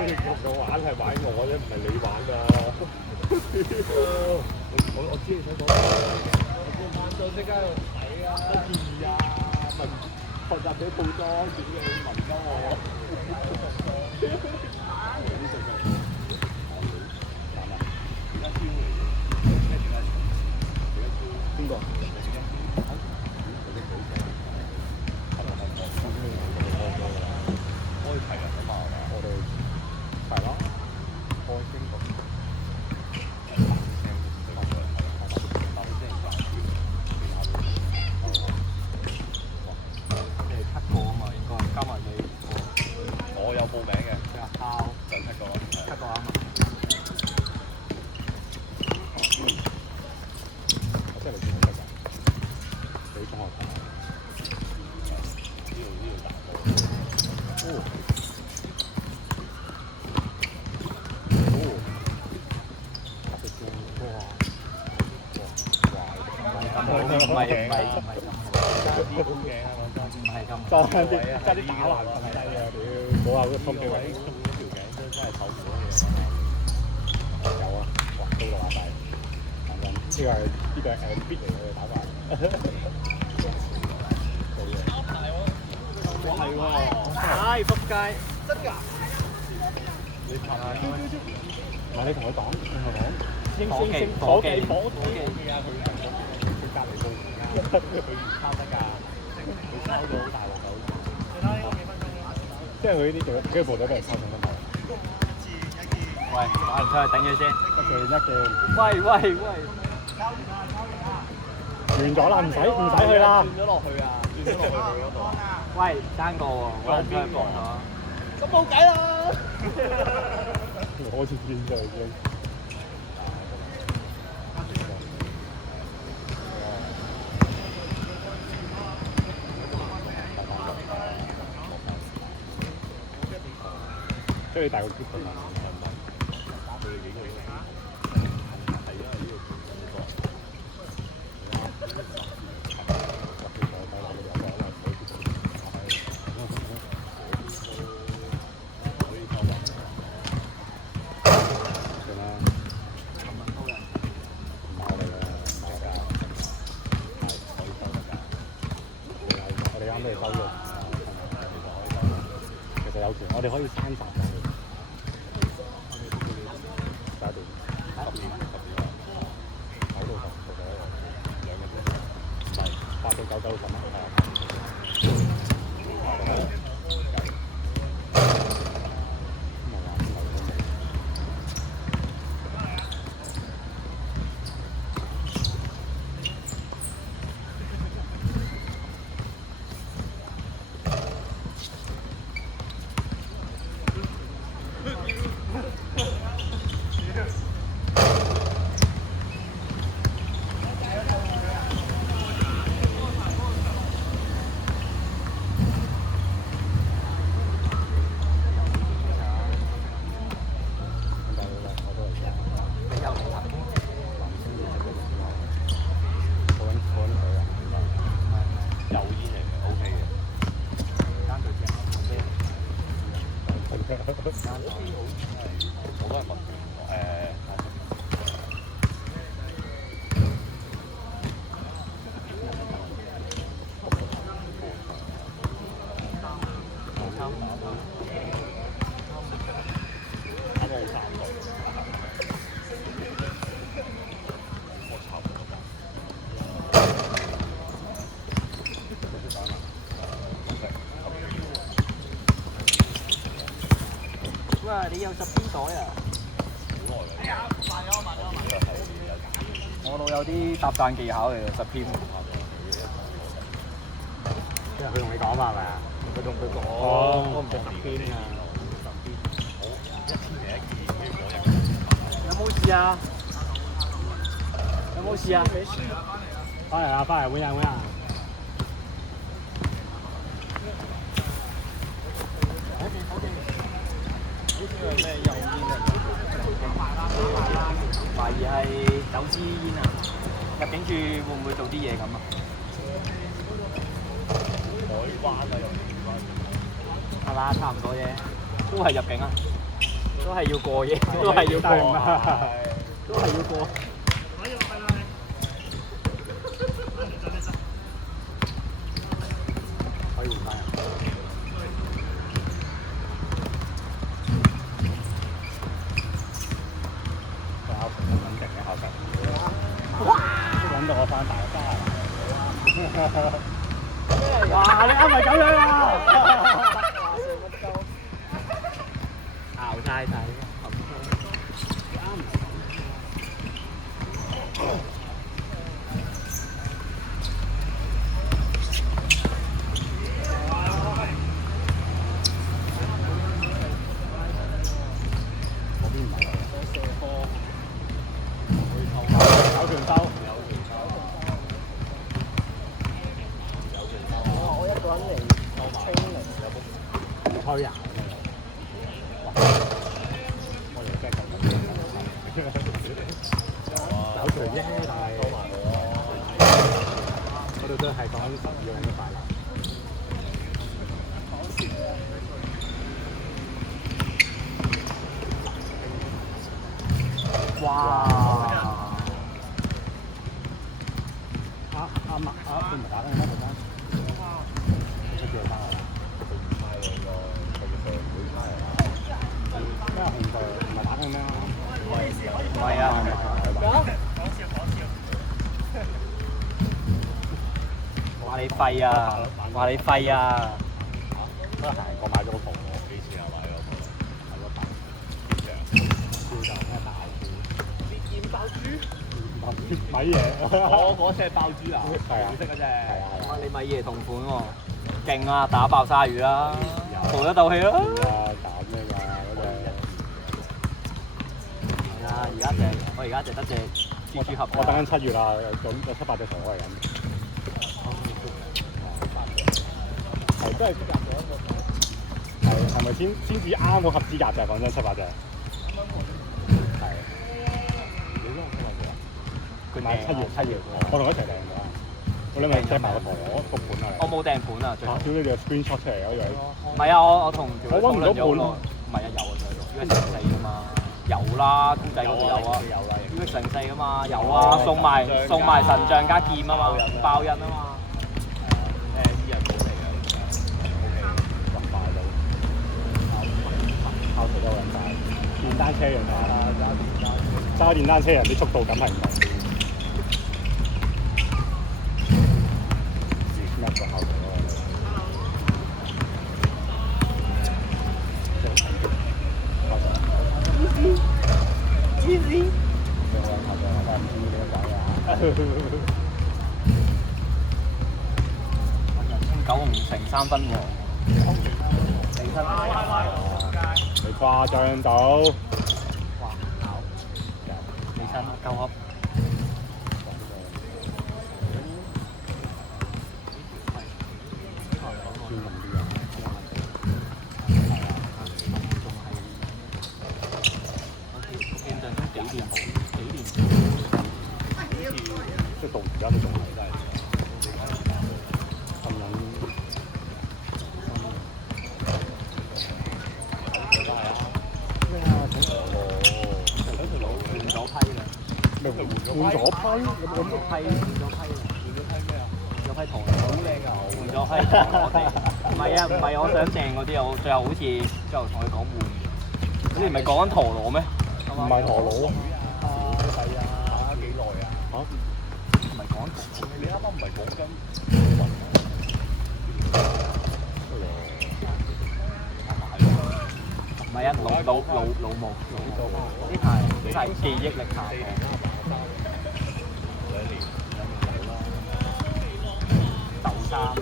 我玩係玩我啫，唔係你玩㗎。我知你想講咩，我晚上即刻喺度睇啊，得意啊，問學習者報裝點嘅問咗我。邊個？開題啊嘛，我哋係咯，開先講。你係7個啊嘛，應該加埋你。我有報名嘅，阿拋就7個，7個啊嘛。我真係嚟見到7個，俾中學生。呢度大個。哦。唔係咁好，加啲打橫瞓低啊！屌，冇話嗰個心機位，條頸真係唞唔到嘢。有啊，哇，高到阿大，呢個係必嚟嘅打法。哇，係喎！唉，仆街！真㗎？你拍下先。唔係你同佢講，伙計啊！佢隔離做㗎，佢唔抄得㗎，佢抄到好大鑊㗎。即係佢呢啲做機部隊都係抄上得嘛。喂，打人出去頂佢先。一件。喂。完咗啦，唔使去啦。轉咗落去啊！轉咗落去佢嗰度。喂，爭個喎，我人出去幫咗。咁冇計啦！我先轉咗先。即係你大個結婚啊？打佢哋幾個月嚟？係因為呢個我哋啱俾你收咗，其實有時我哋可以刪雜㗎。哇！你有10邊袋啊？好耐啦！我老友啲搭訕技巧嚟嘅10篇。即係佢同你講嘛係咪啊？佢同佢講，我唔係10篇啊。10篇，有冇事啊？有冇事啊？翻嚟啦！翻嚟換人。咩油煙啊？懷疑係走私煙啊！入境處會唔會做啲嘢咁啊？海關啊，入境關係嘛？差唔多啫，都係入境啊。都係要過嘅，都係要過，都係要過。可以換翻。穩定嘅後實。哇！揾到我翻大沙。哇！你啱咪咁樣啊！熬晒睇。推啊！我哋真係搞場啫，但係嗰度都係講緊12個人嘅快樂。哇！佢唔係打緊咩？出咗翻嚟啦。咩紅隊唔係打緊咩？唔係啊！話你廢啊！話你廢啊！都係我買咗個圖，幾錢啊？買咗個係個大叫做咩大豬？爆豬？米嘢。我嗰隻爆豬啊！係啊，識嗰隻。係啊係啊。你米爺同款喎，勁啊！打爆鯊魚啦，豪一鬥氣啦。減咩㗎嗰隻？係啊！我而家淨得隻蜘蛛俠。我等緊7月啦，有7、8隻圖開緊。係真係資格咗係咪先至啱好合資格啫？講真，7、8隻。係。你都7、8隻啊？佢買7月，我同佢一齊訂㗎。我哋咪訂埋個陀螺個盤啊！我冇訂盤啊，最後。屌你哋 screenshot 出嚟嗰樣。唔係啊，我同條女我揾唔到盤。唔係啊，有啊，仲有UX4啊嘛，有啦，公仔嗰度有啊，UX4啊嘛，有啊，送埋神像加劍啊嘛，爆印啊嘛。呢日冇嚟㗎。OK，快到。拋除得好撚大。電單車人揸電單車人啲速度感係唔同啲。咩個後頭嗰個？Easy。9紅成3分喎。你誇張到？哇！起身夠噏。即係到而家都仲係真係咁撚。咩啊？整鵝喎！睇條佬換咗批啦。咩換咗批？有冇換咗批？換咗批啦！換咗批咩啊？換咗批唐好靚啊！換咗批唐我哋。唔係啊，唔係我想訂嗰啲，我最後好似最後同佢講換。你唔係講緊陀螺咩？唔係陀螺啊！係啊！打幾耐啊？嚇？唔係講緊陀螺，你啱啱唔係講緊唔係啊，老木，呢排記憶力下降。豆衫咯，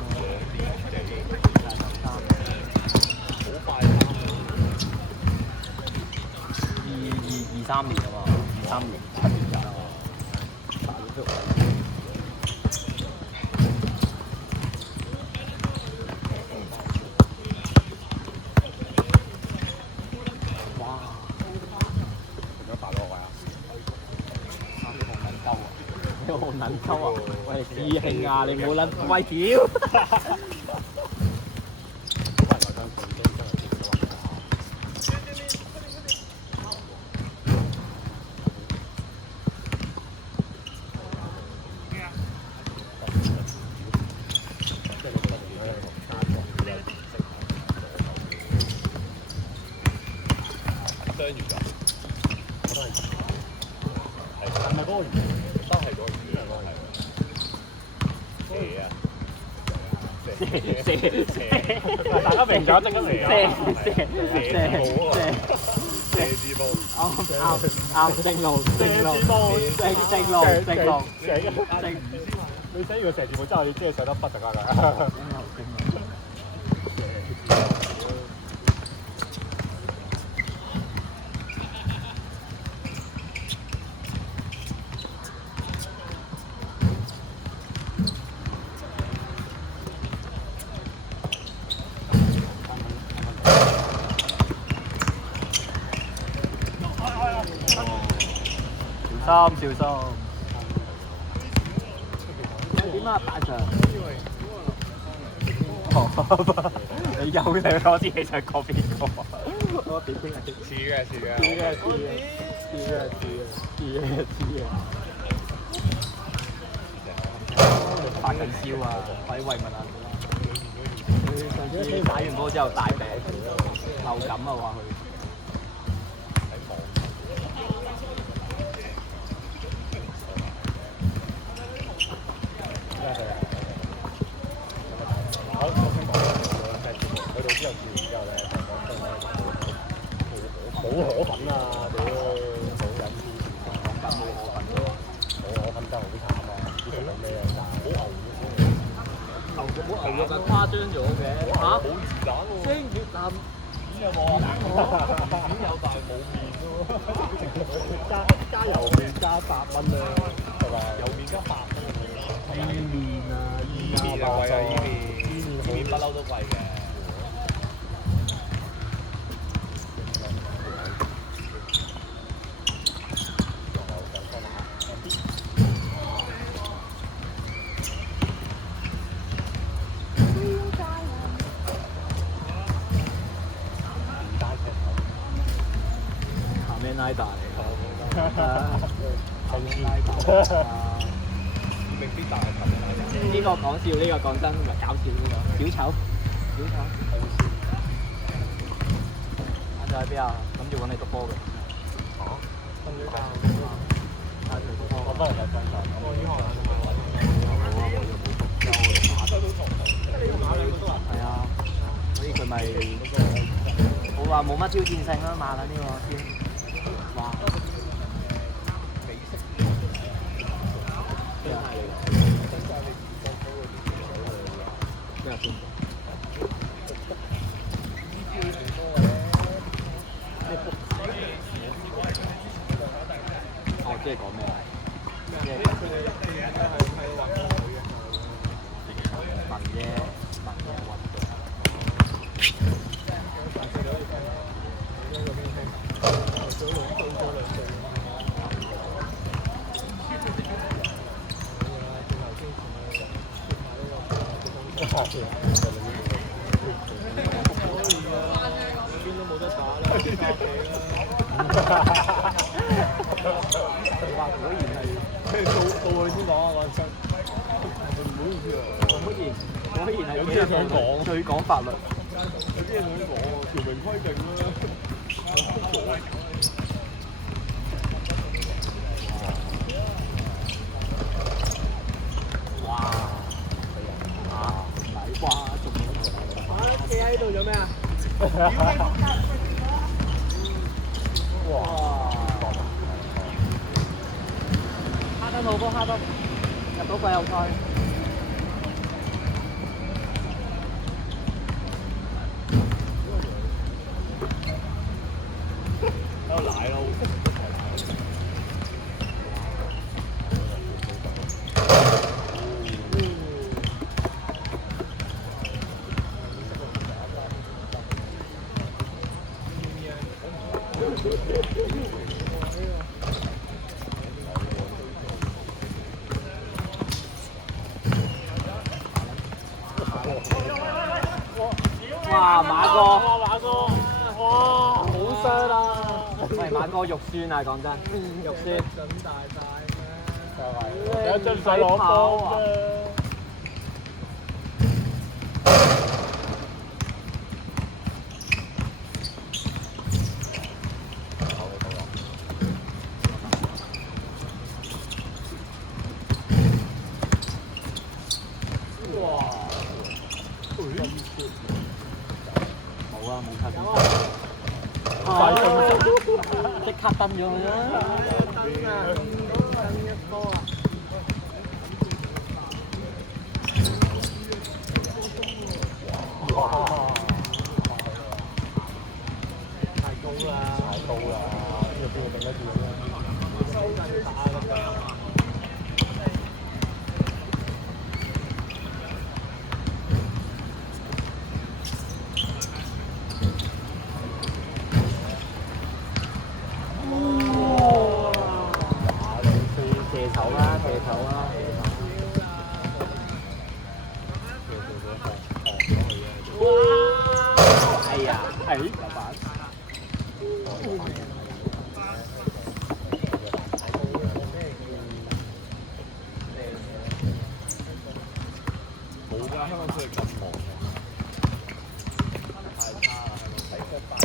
好快23年啊嘛，23年7月咋。哇！點樣發落去啊？你好撚鳩啊！喂，師兄啊，你唔好撚喂屌！雙魚㗎，我都係。係咪嗰個魚？都係嗰個魚啊！係啊。蛇，大家明咗，即刻明咗。蛇字母。啱，正路。你寫完個蛇字母之後，你知係寫得筆就得㗎。小心。點啊，大象？你又兩個知其實講邊個？我點邊係似嘅。發緊燒啊！快啲慰問下佢啦。佢上次打完波之後大病，流感啊話佢。冇河粉啊！屌，冇飲啲，冇河粉咯，冇河粉真係好慘啊！呢條係咩啊？牛肉就誇張咗嘅嚇，好魚蛋喎，星月蛋片有冇啊？片有但係冇面咯，加油面加8蚊啊，係嘛？油面加8蚊，意麵啊，意麵啊貴啊，意麵不嬲都貴嘅。拉大嚟未必大呢個講笑，呢個講真，搞笑呢個小丑。晏晝喺邊啊？諗住揾你督波嘅。瞓咗覺。我不能有真實。係啊，所以佢咪我話冇乜挑戰性啦嘛啦呢個天。哇！美式真係咩啊？哦，即係講咩啊？即係問啫，邊都冇得打啦，翻屋企啦。哇！果然係到佢先講啊，講真。唔好意思啊，果然係有啲嘢想講，最講法律。有啲嘢想講喎，條明規定啦。哇！米瓜仲企喺度做咩啊？哇！哈登好波，哈登入到季後賽。喺度奶咯。哇！馬哥，哇！好傷啊！喂，馬哥肉酸啊，講真，肉酸。準大晒咩？有一張水攞波啫。即刻登咗佢啦！太高啦！呢個邊個頂得住咧？射頭啦！哎呀，有板。冇㗎，香港出去咁忙嘅，太差啦！香港睇波班。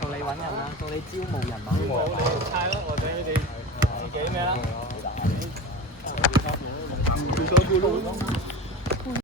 到你揾人啦，到你招募人馬。係咯，或者你哋。